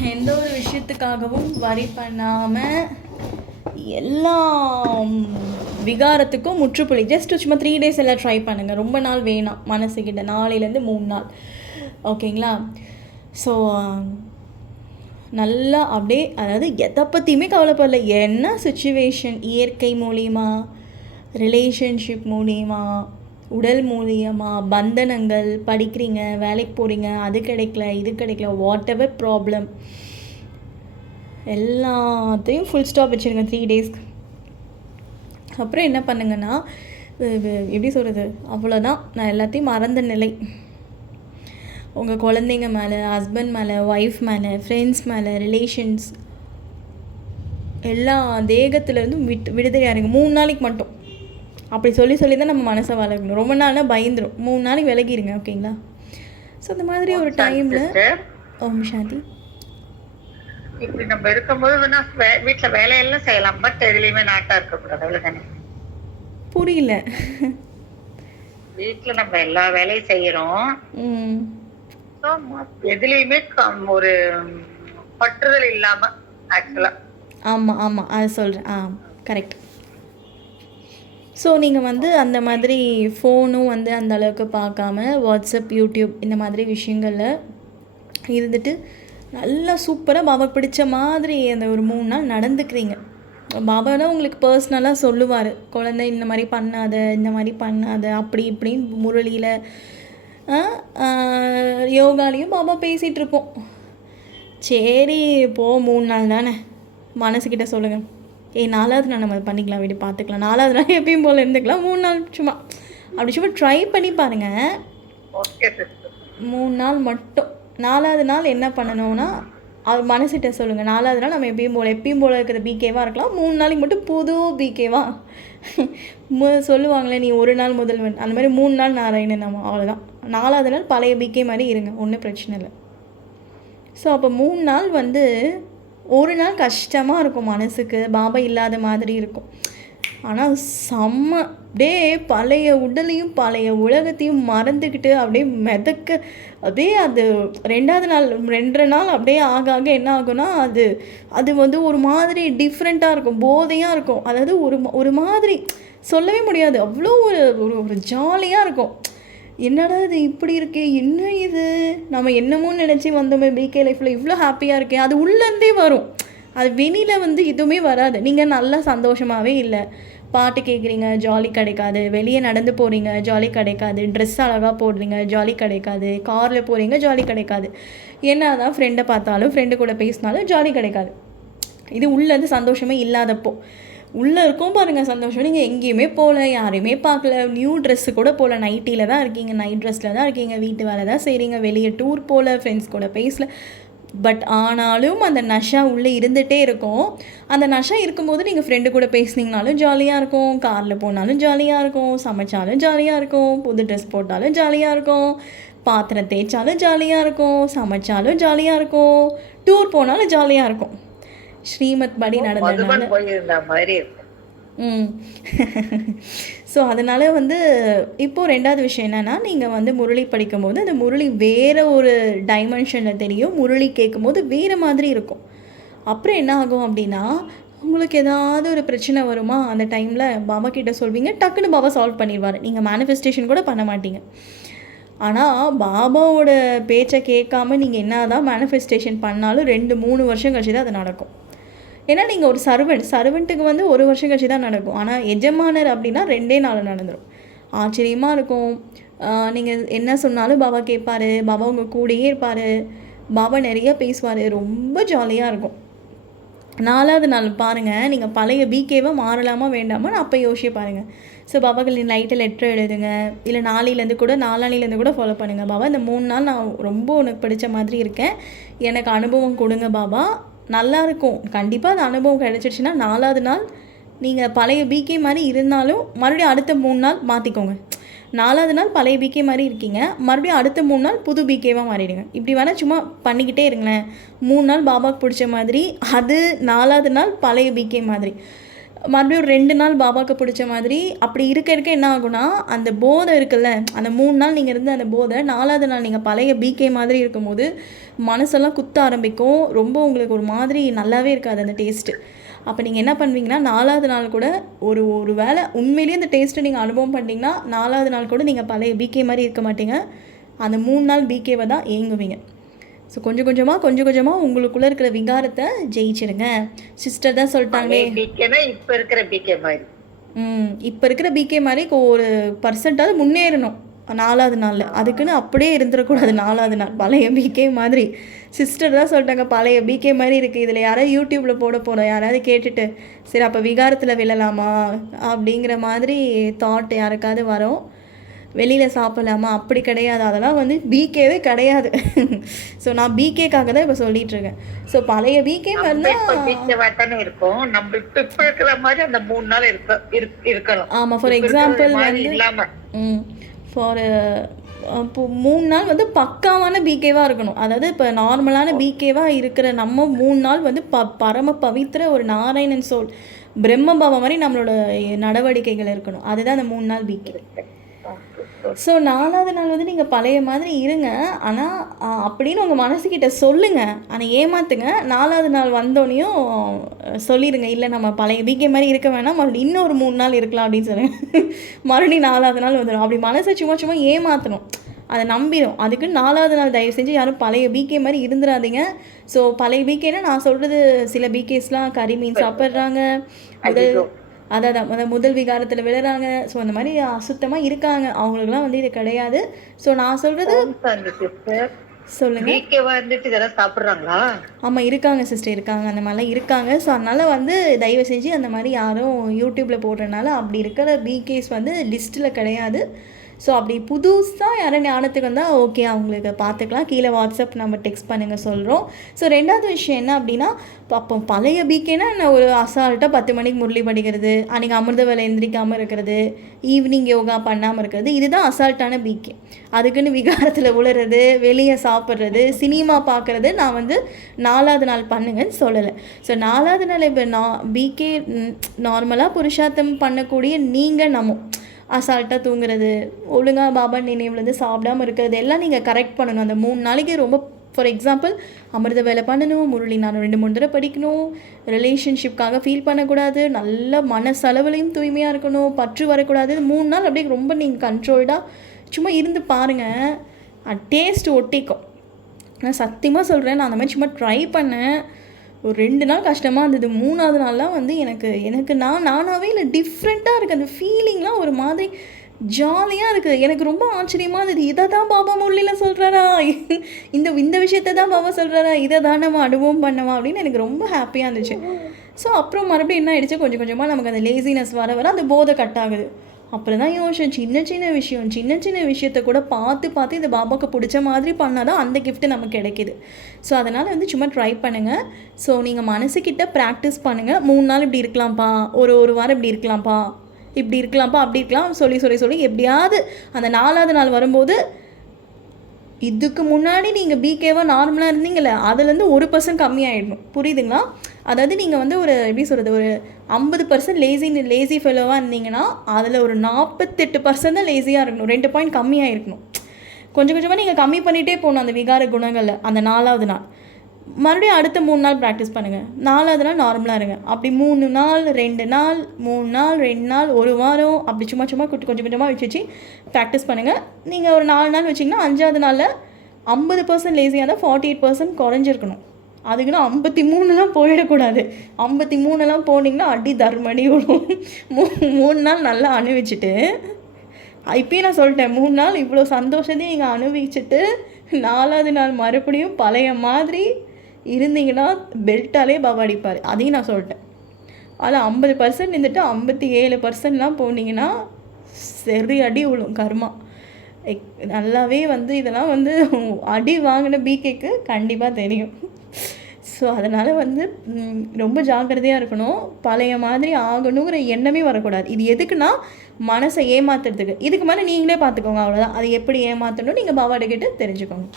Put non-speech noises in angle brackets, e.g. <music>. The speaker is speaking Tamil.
எந்த ஒரு விஷயத்துக்காகவும் வரி பண்ணாமல் எல்லா விகாரத்துக்கும் முற்றுப்புள்ளி. ஜஸ்ட் சும்மா த்ரீ டேஸ் எல்லாம் ட்ரை பண்ணுங்கள் ரொம்ப நாள் வேணாம். மனசுக்கிட்ட நாளையிலேருந்து மூணு நாள். ஓகேங்களா ஸோ நல்லா அப்படியே அதாவது எதை பற்றியுமே கவலைப்படல. என்ன சுச்சுவேஷன் இயற்கை மூலியமா? ரிலேஷன்ஷிப் மூலியமாக உடல் மூலியமாக பந்தனங்கள் படிக்கிறீங்க வேலைக்கு போகிறீங்க அது கிடைக்கல இது கிடைக்கல வாட் எவர் ப்ராப்ளம் எல்லாத்தையும் ஃபுல் ஸ்டாப் வச்சுருங்க த்ரீ டேஸ்க்கு அப்புறம் என்ன பண்ணுங்கன்னா எப்படி சொல்கிறது அவ்வளோதான் நான் எல்லாத்தையும் மறந்த நிலை. உங்கள் குழந்தைங்க மேலே ஹஸ்பண்ட் மேலே ஒய்ஃப் மேலே ஃப்ரெண்ட்ஸ் மேலே ரிலேஷன்ஸ் எல்லா தேகத்துலேருந்தும் விட் விடுதலையாக இருங்க. மூணு நாளைக்கு மட்டும். அப்படி சொல்லி சொல்லி தான் நம்ம மனசை வளர்க்கணும் ரொம்ப நாள்னா பயந்துரும். மூணு நாளைக்கு விலகிருங்க ஓகேங்களா? ஸோ அந்த மாதிரி ஒரு டைமில். ஓம் சாந்தி. இப்படி நம்ம இருக்கும்போது வேணா வே- வீட்ல வேலையெல்லாம் செய்யலாம். பட் எதுலயுமே நாட்டா இருக்கக்கூடாது. அவ்வளவுதானே? புரியல. வீட்ல நம்ம எல்லா வேலையும் செய்யறோம். எதுலயுமே ஒரு பற்றுதல் இல்லாம ஆக்சுவலா ஆமாம் ஆமாம் அதை சொல்கிறேன் ஆ கரெக்ட் ஸோ நீங்கள் வந்து அந்த மாதிரி ஃபோனும் வந்து அந்த அளவுக்கு பார்க்காம வாட்ஸ்அப் யூடியூப் இந்த மாதிரி விஷயங்களில் இருந்துட்டு நல்லா சூப்பராக பாபா பிடிச்ச மாதிரி அந்த ஒரு மூணு நாள் நடந்துக்கிறீங்க. பாபா உங்களுக்கு பர்சனலாக சொல்லுவார். குழந்தை இந்த மாதிரி பண்ணாத இந்த மாதிரி பண்ணாத அப்படி இப்படின்னு முரளியில் யோகாலையும் பாபா பேசிகிட்ருப்போம் சரி போ மூணு நாள் தானே. மனசுக்கிட்ட சொல்லுங்கள் ஏய் நாலாவது நாள் நம்ம அதை பண்ணிக்கலாம் வீடு பார்த்துக்கலாம். நாலாவது நாள் எப்பயும் போல் இருந்துக்கலாம். மூணு நாள் சும்மா அப்படி சும்மா ட்ரை பண்ணி பாருங்கள் மூணு நாள் மட்டும். நாலாவது நாள் என்ன பண்ணணும்னா அவர் மனசிட்ட சொல்லுங்கள் நாலாவது நாள் நம்ம எப்பயும் போல் எப்பயும் போல் இருக்கிற பிகேவாக இருக்கலாம். மூணு நாளைக்கு மட்டும் புது பிகேவா சொல்லுவாங்களே நீ ஒரு நாள் முதல்வன் அந்த மாதிரி மூணு நாள் நாராயணன் நம்ம அவ்வளோதான் நாலாவது நாள் பழைய பிகே மாதிரி இருங்க. ஒன்றும் பிரச்சனை இல்லை. ஸோ அப்போ மூணு நாள் வந்து ஒரு நாள் கஷ்டமாக இருக்கும் மனசுக்கு. பாபா இல்லாத மாதிரி இருக்கும். ஆனால் செம்ம அப்படியே பழைய உடலையும் பழைய உலகத்தையும் மறந்துக்கிட்டு அப்படியே மிதக்க அப்படியே அது ரெண்டாவது நாள் ரெண்டரை நாள் அப்படியே ஆக ஆக என்ன ஆகும்னா அது அது வந்து ஒரு மாதிரி டிஃப்ரெண்ட்டாக இருக்கும். போதையாக இருக்கும். அதாவது ஒரு ஒரு மாதிரி சொல்லவே முடியாது. அவ்வளோ ஒரு ஒரு ஜாலியாக இருக்கும். என்னடா இது இப்படி இருக்கே? என்ன இது? நம்ம என்னமோ நினச்சி வந்தோமே பிகே லைஃப்பில் இவ்வளோ ஹாப்பியாக இருக்கேன் அது உள்ளேருந்தே வரும். அது வெளியில் வந்து எதுவுமே வராது. நீங்கள் நல்லா சந்தோஷமாகவே இல்லை. பாட்டு கேட்குறீங்க ஜாலி கிடைக்காது. வெளியே நடந்து போகிறீங்க ஜாலி கிடைக்காது. ட்ரெஸ் அழகாக போடுறீங்க ஜாலி கிடைக்காது. காரில் போகிறீங்க ஜாலி கிடைக்காது. என்ன தான் ஃப்ரெண்டை பார்த்தாலும் ஃப்ரெண்டு கூட பேசினாலும் ஜாலி கிடைக்காது. இது உள்ளேருந்து சந்தோஷமே இல்லாதப்போ. உள்ளே இருக்கும் பாருங்கள் சந்தோஷம். நீங்கள் எங்கேயுமே போகல யாரையுமே பார்க்கல. நியூ ட்ரெஸ்ஸு கூட போகல நைட்டியில் தான் இருக்கீங்க நைட் ட்ரெஸ்ஸில் தான் இருக்கீங்க. வீட்டு வேலை தான் செய்கிறீங்க வெளியே டூர் போகல ஃப்ரெண்ட்ஸ் கூட பேசல. பட் ஆனாலும் அந்த நஷா உள்ளே இருந்துகிட்டே இருக்கும். அந்த நஷா இருக்கும்போது நீங்கள் ஃப்ரெண்டு கூட பேசுனீங்கனாலும் ஜாலியாக இருக்கும். காரில் போனாலும் ஜாலியாக இருக்கும். சமைச்சாலும் ஜாலியாக இருக்கும். புது ட்ரெஸ் போட்டாலும் ஜாலியாக இருக்கும். பாத்திரம் தேய்ச்சாலும் ஜாலியாக இருக்கும். சமைச்சாலும் ஜாலியாக இருக்கும். டூர் போனாலும் ஜாலியாக இருக்கும். ஸ்ரீமத் படி நடந்ததுனால போயிருந்த மாதிரி ஸோ <laughs> அதனால் வந்து இப்போது ரெண்டாவது விஷயம் என்னென்னா நீங்கள் வந்து முரளி படிக்கும்போது அந்த முரளி வேறு ஒரு டைமென்ஷனில் தெரியும். முரளி கேட்கும்போது வேறு மாதிரி இருக்கும். அப்புறம் என்ன ஆகும் அப்படின்னா உங்களுக்கு ஏதாவது ஒரு பிரச்சனை வருமா? அந்த டைமில் பாபா கிட்ட சொல்வீங்க டக்குன்னு பாபா சால்வ் பண்ணிடுவார் நீங்கள் மேனிஃபெஸ்டேஷன் கூட பண்ண மாட்டீங்க. ஆனால் பாபாவோட பேச்சை கேட்காம நீங்கள் என்ன தான் மேனிஃபெஸ்டேஷன் பண்ணாலும் ரெண்டு மூணு வருஷம் கழிச்சு தான் அது நடக்கும். ஏன்னா நீங்கள் ஒரு சர்வெண்ட் சர்வெண்ட்டுக்கு வந்து ஒரு வருஷம் கழிச்சு தான் நடக்கும். ஆனால் எஜமானர் அப்படின்னா ரெண்டே நாள் நடந்துடும் ஆச்சரியமாக இருக்கும். நீங்கள் என்ன சொன்னாலும் பாபா கேட்பாரு பாபா உங்கள் கூடயே இருப்பார் பாபா நிறைய பேசுவார் ரொம்ப ஜாலியாக இருக்கும். நாலாவது நாள் பாருங்கள் நீங்கள் பழைய பிகேவை மாறலாமா வேண்டாமா? அப்போ யோசிச்சு பாருங்கள் ஸோ பாபாக்கள் நீ நைட்டில் லெட்டர் எழுதுங்க. இல்லை நாளையிலேருந்து கூட நாளானிலேருந்து கூட ஃபாலோ பண்ணுங்கள் பாபா இந்த மூணு நாள் நான் ரொம்ப உனக்கு பிடிச்ச மாதிரி இருக்கேன். எனக்கு அனுபவம் கொடுங்க பாபா. நல்லா இருக்கும் கண்டிப்பாக அந்த அனுபவம் கிடைச்சிருச்சுன்னா நாலாவது நாள் நீங்கள் பழைய பிகே மாதிரி இருந்தாலும் மறுபடியும் அடுத்த மூணு நாள் மாற்றிக்கோங்க நாலாவது நாள் பழைய பிகே மாதிரி இருக்கீங்க. மறுபடியும் அடுத்த மூணு நாள் புது பிகேவாக மாறிடுங்க. இப்படி வேணால் சும்மா பண்ணிக்கிட்டே இருங்களேன். மூணு நாள் பாபாக்கு பிடிச்ச மாதிரி அது நாலாவது நாள் பழைய பிகே மாதிரி. மறுபடியும் ஒரு ரெண்டு நாள் பாபாவுக்கு பிடிச்ச மாதிரி அப்படி இருக்க இருக்க என்ன ஆகும்னா அந்த போதை இருக்குல்ல அந்த மூணு நாள் நீங்கள் இருந்த அந்த போதை நாலாவது நாள் நீங்கள் பழைய பிகே மாதிரி இருக்கும்போது மனசெல்லாம் குத்த ஆரம்பிக்கும். ரொம்ப உங்களுக்கு ஒரு மாதிரி நல்லாவே இருக்காது அந்த டேஸ்ட்டு அப்போ நீங்கள் என்ன பண்ணுவீங்கன்னா நாலாவது நாள் கூட ஒரு ஒரு வேளை உண்மையிலேயே அந்த டேஸ்ட்டை நீங்கள் அனுபவம் பண்ணிட்டீங்கன்னா நாலாவது நாள் கூட நீங்கள் பழைய பிகே மாதிரி இருக்க மாட்டீங்க. அந்த மூணு நாள் பிகேவை தான் ஏங்குவீங்க. ஸோ கொஞ்சம் கொஞ்சமாக கொஞ்சம் கொஞ்சமாக உங்களுக்குள்ளே இருக்கிற விகாரத்தை ஜெயிச்சிருங்க. சிஸ்டர் தான் சொல்லிட்டாங்களே. இப்ப இருக்கிற பிகே மாதிரி. ம் இப்போ இருக்கிற பிகே மாதிரி ஒரு பர்சன்டாவது முன்னேறணும். நாலாவது நாளில். அதுக்குன்னு அப்படியே இருந்துடக்கூடாது. நாலாவது நாள். பழைய பிகே மாதிரி. சிஸ்டர் தான் சொல்லிட்டாங்க பழைய பிகே மாதிரி இருக்குது இதில் யாராவது யூடியூப்பில் போட போகிறோம் யாராவது கேட்டுட்டு சரி அப்போ விகாரத்தில் விழலாமா? அப்படிங்கிற மாதிரி தாட் யாருக்காவது வரும். வெளியில் சாப்பிடலாமா? அப்படி கிடையாது. அதெல்லாம் வந்து பிகேவே கிடையாது. <laughs> ஸோ நான் பிகேக்காக தான் இப்போ சொல்லிட்டு இருக்கேன். ஸோ பழைய பிகே வந்து இருக்கோம். நம்ம இப்ப இருக்கிற மாதிரி அந்த மூணு நாள் இருக்க இருக்- இருக்கணும். ஆமாம் ஃபார் எக்ஸாம்பிள் வந்து ஃபார் இப்போ மூணு நாள் வந்து பக்காவான பிகேவாக இருக்கணும். அதாவது இப்போ நார்மலான பிகேவாக இருக்கிற நம்ம மூணு நாள் வந்து ப பரம பவித்திர ஒரு நாராயணன் சோல் பிரம்மபாவம் மாதிரி நம்மளோட நடவடிக்கைகள் இருக்கணும். அதுதான் அந்த மூணு நாள் பிகே ஸோ நாலாவது நாள் வந்து நீங்கள் பழைய மாதிரி இருங்க. ஆனால் அப்படின்னு உங்கள் மனசுக்கிட்ட சொல்லுங்கள் ஆனால் ஏமாத்துங்க. நாலாவது நாள் வந்தோடனையும் சொல்லிடுங்க இல்லை நம்ம பழைய பிகே மாதிரி இருக்க வேணாம். மறுபடியும் இன்னொரு மூணு நாள் இருக்கலாம் அப்படின்னு சொல்லுங்க. <laughs> மறுபடியும் நாலாவது நாள் வந்துடும் அப்படி மனசை சும்மா சும்மா ஏமாற்றணும் அதை நம்பிடும் அதுக்கு நாலாவது நாள் தயவு செஞ்சு யாரும் பழைய பிகே மாதிரி இருந்துடாதீங்க ஸோ பழைய பிகேனா நான் சொல்கிறது சில பிகேஸ்லாம் கறி மீன் சாப்பிட்றாங்க. முதல் ஐயோ. அதான். அதான் அந்த முதல் விகாரத்தில் விழுறாங்க. ஸோ அந்த மாதிரி அசுத்தமாக இருக்காங்க. அவங்களுக்குலாம் வந்து இது கிடையாது. ஸோ நான் சொல்கிறது இருந்துட்டு இதெல்லாம் சாப்பிடுறாங்களா? ஆமாம் இருக்காங்க சிஸ்டர் இருக்காங்க. அந்த மாதிரிலாம் இருக்காங்க. ஸோ அதனால் வந்து தயவு செஞ்சு அந்த மாதிரி யாரும் யூடியூப்பில் போடுறதுனால அப்படி இருக்கிற பிகேஸ் வந்து லிஸ்ட்டில் கிடையாது. ஸோ அப்படி புதுசாக யாரும் ஞானத்துக்கு வந்தால் ஓகே அவங்களுக்கு பார்த்துக்கலாம். கீழே வாட்ஸ்அப் நம்ம டெக்ஸ்ட் பண்ணுங்கள் சொல்கிறோம் ஸோ ரெண்டாவது விஷயம் என்ன அப்படின்னா அப்போ பழைய பிகேனா நான் ஒரு அசால்ட்டாக பத்து மணிக்கு முரளி படிக்கிறது அன்றைக்கி அமிர்த வேலை எந்திரிக்காமல் இருக்கிறது ஈவினிங் யோகா பண்ணாமல் இருக்கிறது இதுதான் அசால்ட்டான பிகே அதுக்குன்னு விகாரத்தில் உளறது வெளியே சாப்பிட்றது சினிமா பார்க்குறது நான் வந்து நாலாவது நாள் பண்ணுங்கன்னு சொல்லலை. ஸோ நாலாவது நாள் இப்போ நான் பிகே நார்மலாக புருஷார்த்தம் பண்ணக்கூடிய நீங்கள் நம்ம அசால்ட்டாக தூங்குறது ஒழுங்காக பாபா நினைவுலேருந்து சாப்பிடாம இருக்கிறது எல்லாம் நீங்கள் கரெக்ட் பண்ணணும். அந்த மூணு நாளைக்கு ரொம்ப ஃபார் எக்ஸாம்பிள் அமிர்த வேலை பண்ணணும் முரளி நான் ரெண்டு மூணு தடவை படிக்கணும் ரிலேஷன்ஷிப்காக ஃபீல் பண்ணக்கூடாது நல்ல மனசளவுலையும் தூய்மையாக இருக்கணும் பற்று வரக்கூடாது மூணு நாள் அப்படியே ரொம்ப நீங்கள் கண்ட்ரோல்டாக சும்மா இருந்து பாருங்கள் டேஸ்ட் ஒட்டிக்கும். நான் சத்தியமாக சொல்கிறேன் நான் அந்த மாதிரி சும்மா ட்ரை பண்ணேன். ஒரு ரெண்டு நாள் கஷ்டமாக இருந்தது. மூணாவது நாள்லாம் வந்து எனக்கு எனக்கு நான் நானாகவே இல்லை டிஃப்ரெண்ட்டாக இருக்குது அந்த ஃபீலிங்லாம் ஒரு மாதிரி ஜாலியாக இருக்குது எனக்கு ரொம்ப ஆச்சரியமாக இருந்தது. இதை தான் பாபா முள்ளியில் சொல்கிறாரா இந்த இந்த விஷயத்தை தான் பாபா சொல்கிறாரா இதை தான் நம்ம அனுபவம் பண்ணவா? அப்படின்னு எனக்கு ரொம்ப ஹாப்பியாக இருந்துச்சு. ஸோ அப்புறம் மறுபடியும் என்ன ஆயிடுச்சு? கொஞ்சம் கொஞ்சமாக நமக்கு அந்த லேசினஸ் வர வர அந்த போதை கட் ஆகுது. அப்புறம் தான் யோசிச்சேன். சின்ன சின்ன விஷயம் சின்ன சின்ன விஷயத்த கூட பார்த்து பார்த்து இந்த பாபாவுக்கு பிடிச்ச மாதிரி பண்ணால் தான் அந்த கிஃப்ட்டு நமக்கு கிடைக்கிது. ஸோ அதனால் வந்து சும்மா ட்ரை பண்ணுங்கள் ஸோ நீங்கள் மனசுக்கிட்ட ப்ராக்டிஸ் பண்ணுங்கள் மூணு நாள் இப்படி இருக்கலாம்ப்பா. ஒரு ஒரு வாரம் இப்படி இருக்கலாம்ப்பா. இப்படி இருக்கலாம்ப்பா அப்படி இருக்கலாம். சொல்லி சொல்லி சொல்லி எப்படியாவது அந்த நாலாவது நாள் வரும்போது இதுக்கு முன்னாடி நீங்கள் பிகேவாக நார்மலாக இருந்தீங்களே அதுலேருந்து ஒரு பர்சன்ட் கம்மியாயிடணும். புரியுதுங்களா? அதாவது நீங்கள் வந்து ஒரு எப்படி சொல்கிறது ஒரு ஐம்பது பர்சன்ட் லேசி லேசி ஃபெலோவாக இருந்தீங்கன்னா அதில் ஒரு நாற்பத்தெட்டு பர்சன்ட் தான் லேசியாக இருக்கணும். ரெண்டு பாயிண்ட் கம்மியாக இருக்கணும் கொஞ்சம் கொஞ்சமாக நீங்கள் கம்மி பண்ணிகிட்டே போகணும் அந்த விகார குணங்களில் அந்த நாலாவது நாள். மறுபடியும் அடுத்த மூணு நாள் ப்ராக்டிஸ் பண்ணுங்கள் நாலாவது நாள் நார்மலாக இருங்க. அப்படி மூணு நாள் ரெண்டு நாள் மூணு நாள் ரெண்டு நாள் ஒரு வாரம் அப்படி சும்மா சும்மா குட்டி கொஞ்சம் கொஞ்சமாக வச்சு வச்சு ப்ராக்டிஸ் பண்ணுங்கள் நீங்கள் ஒரு நாலு நாள் வச்சிங்கன்னா அஞ்சாவது நாளில் ஐம்பது பர்சன்ட் லேசியாக தான் ஃபார்ட்டி எயிட் பர்சன்ட் குறைஞ்சிருக்கணும். அதுக்குன்னு ஐம்பத்தி மூணுலாம் போயிடக்கூடாது. ஐம்பத்தி மூணுலாம் போனீங்கன்னா அடி தர்மடி விடும். மூ மூணு நாள் நல்லா அனுபவிச்சுட்டு இப்பயும் நான் சொல்லிட்டேன் மூணு நாள் இவ்வளோ சந்தோஷத்தையும் நீங்கள் அனுபவிச்சுட்டு நாலாவது நாள் மறுபடியும் பழைய மாதிரி இருந்தீங்கன்னா பெல்ட்டாலே பவா அடிப்பார். அதையும் நான் சொல்லிட்டேன். அதில் ஐம்பது பர்சன்ட் இருந்துட்டு ஐம்பத்தி ஏழு பர்சன்ட்லாம் போனீங்கன்னா சரி அடி விழும் கர்மா. நல்லாவே வந்து இதெல்லாம் வந்து அடி வாங்கின பிகேக்கு கண்டிப்பாக தெரியும். ஸோ அதனால் வந்து ரொம்ப ஜாக்கிரதையாக இருக்கணும். பழைய மாதிரி ஆகணுங்கிற எண்ணமே வரக்கூடாது. இது எதுக்குன்னா மனசை ஏமாத்துறதுக்கு. இதுக்கு மேலே நீங்களே பார்த்துக்கோங்க அவ்வளோதான் அது எப்படி ஏமாற்றணும் நீங்கள் பாவாடை கிட்ட தெரிஞ்சுக்கோங்க.